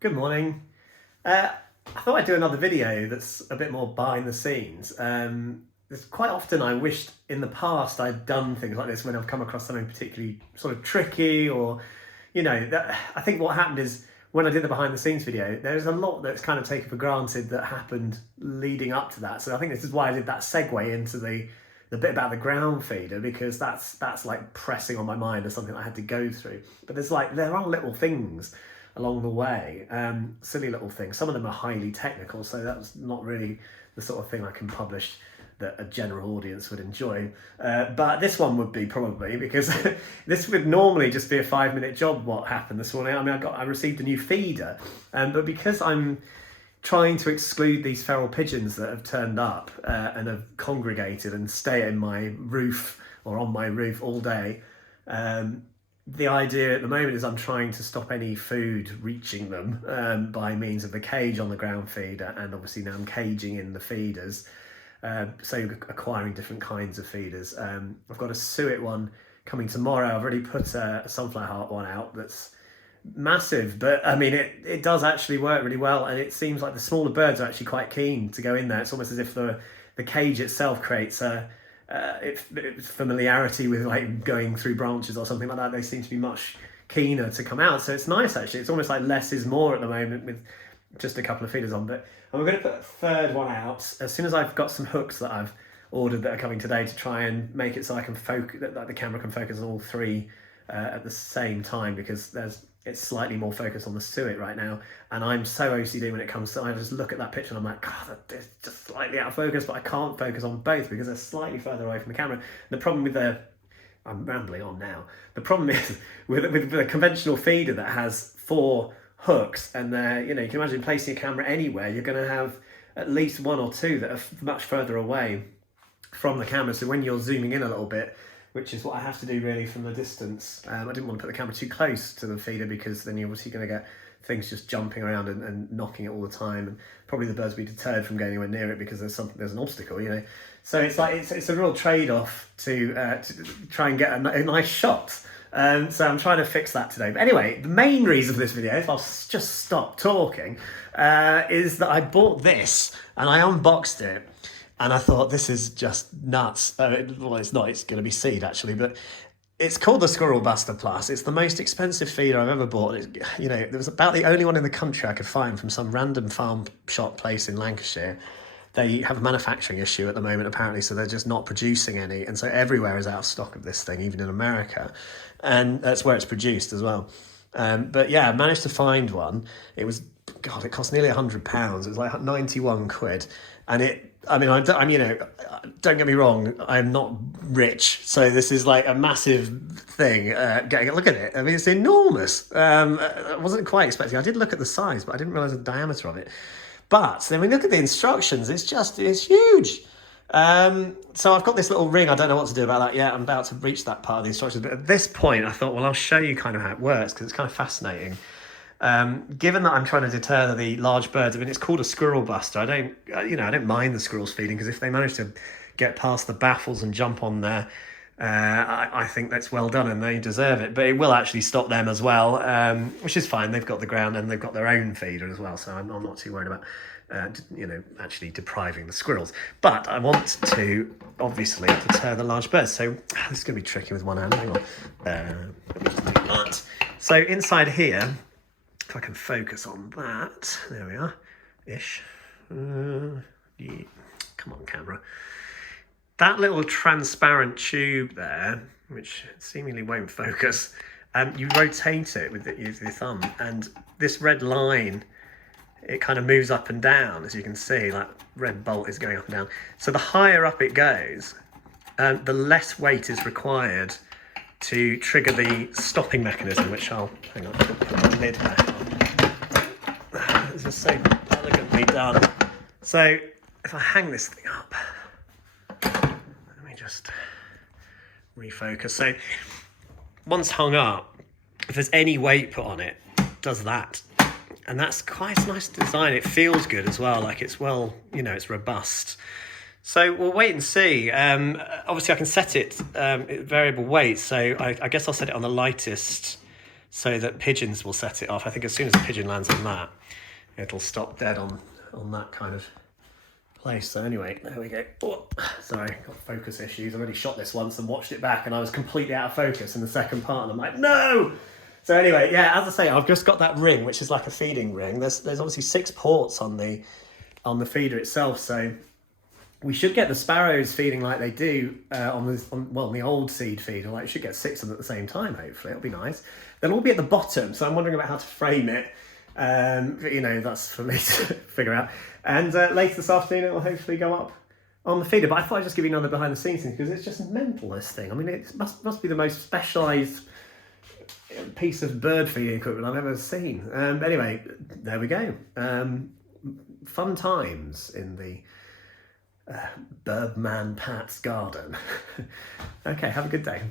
Good morning. I thought I'd do another video that's a bit more behind the scenes. There's quite often I wished in the past I'd done things like this when I've come across something particularly sort of tricky or, I think what happened is when I did the behind the scenes video, there's a lot that's kind of taken for granted that happened leading up to that. So I think this is why I did that segue into the bit about the ground feeder, because that's like pressing on my mind as something I had to go through. But there are little things along the way, silly little things. Some of them are highly technical, so that's not really the sort of thing I can publish that a general audience would enjoy. But this one would be probably, because this would normally just be a 5-minute job. What happened this morning? I mean, I received a new feeder, but because I'm trying to exclude these feral pigeons that have turned up and have congregated and stay in my roof or on my roof all day. The idea at the moment is I'm trying to stop any food reaching them by means of the cage on the ground feeder, and obviously now I'm caging in the feeders, so acquiring different kinds of feeders. I've got a suet one coming tomorrow. I've already put a sunflower heart one out that's massive, but I mean it does actually work really well, and it seems like the smaller birds are actually quite keen to go in there. It's almost as if the cage itself creates it's familiarity with like going through branches or something like that. They seem to be much keener to come out, so it's nice actually. It's almost like less is more at the moment with just a couple of feeders on. But I'm going to put a third one out as soon as I've got some hooks that I've ordered that are coming today to try and make it so I can focus, that the camera can focus on all three at the same time, because it's slightly more focused on the suet right now, and I'm so OCD when it comes to, I just look at that picture and I'm like, God, it's just slightly out of focus, but I can't focus on both because they're slightly further away from the camera. The problem with I'm rambling on now. The problem is with a conventional feeder that has 4 hooks, and you can imagine placing a camera anywhere, you're going to have at least 1 or 2 that are much further away from the camera. So when you're zooming in a little bit, which is what I have to do really from the distance, I didn't want to put the camera too close to the feeder, because then you're obviously going to get things just jumping around and knocking it all the time, and probably the birds will be deterred from going anywhere near it because there's an obstacle, So it's like it's a real trade-off to try and get a nice shot. So I'm trying to fix that today. But anyway, the main reason for this video, if I'll just stop talking, is that I bought this and I unboxed it. And I thought, this is just nuts. Well, it's not, it's going to be seed actually, but it's called the Squirrel Buster Plus. It's the most expensive feeder I've ever bought. There was about the only one in the country I could find from some random farm shop place in Lancashire. They have a manufacturing issue at the moment, apparently, so they're just not producing any. And so everywhere is out of stock of this thing, even in America. And that's where it's produced as well. But yeah, I managed to find one. It cost nearly £100. It was like 91 quid. And don't get me wrong, I'm not rich, so this is like a massive thing. Look at it. I mean, it's enormous. I wasn't quite expecting. I did look at the size, but I didn't realise the diameter of it. But then we look at the instructions. It's huge. So I've got this little ring. I don't know what to do about that yet. I'm about to reach that part of the instructions. But at this point, I thought, well, I'll show you kind of how it works, because it's kind of fascinating. Given that I'm trying to deter the large birds, I mean, it's called a squirrel buster. I don't mind the squirrels feeding, because if they manage to get past the baffles and jump on there, I think that's well done and they deserve it. But it will actually stop them as well, which is fine. They've got the ground and they've got their own feeder as well, so I'm not too worried about actually depriving the squirrels. But I want to obviously deter the large birds. So this is going to be tricky with one hand. Hang on. Let me just do that. So inside here, if I can focus on that, there we are, ish. Yeah. Come on, camera. That little transparent tube there, which seemingly won't focus, you rotate it with your thumb, and this red line, it kind of moves up and down, as you can see. That red bolt is going up and down. So the higher up it goes, the less weight is required to trigger the stopping mechanism, which hang on, put my lid back on. This is so elegantly done. So if I hang this thing up, let me just refocus. So once hung up, if there's any weight put on it, it does that. And that's quite a nice design. It feels good as well, like it's it's robust. So we'll wait and see. Obviously I can set it variable weight, so I guess I'll set it on the lightest so that pigeons will set it off. I think as soon as a pigeon lands on that, it'll stop dead on that kind of place. So anyway, there we go. Oh, sorry, got focus issues. I already shot this once and watched it back, and I was completely out of focus in the second part, and I'm like, no! So anyway, yeah, as I say, I've just got that ring, which is like a feeding ring. There's obviously 6 ports on the feeder itself, so we should get the sparrows feeding like they do on the old seed feeder. Like, we should get 6 of them at the same time, hopefully. It'll be nice. They'll all be at the bottom, so I'm wondering about how to frame it. But, you know, that's for me to figure out. And later this afternoon, it will hopefully go up on the feeder. But I thought I'd just give you another behind the scenes thing, because it's just mental, this thing. I mean, it must be the most specialised piece of bird feeding equipment I've ever seen. Anyway, there we go. Fun times in the Birdman Pat's garden. Okay, have a good day.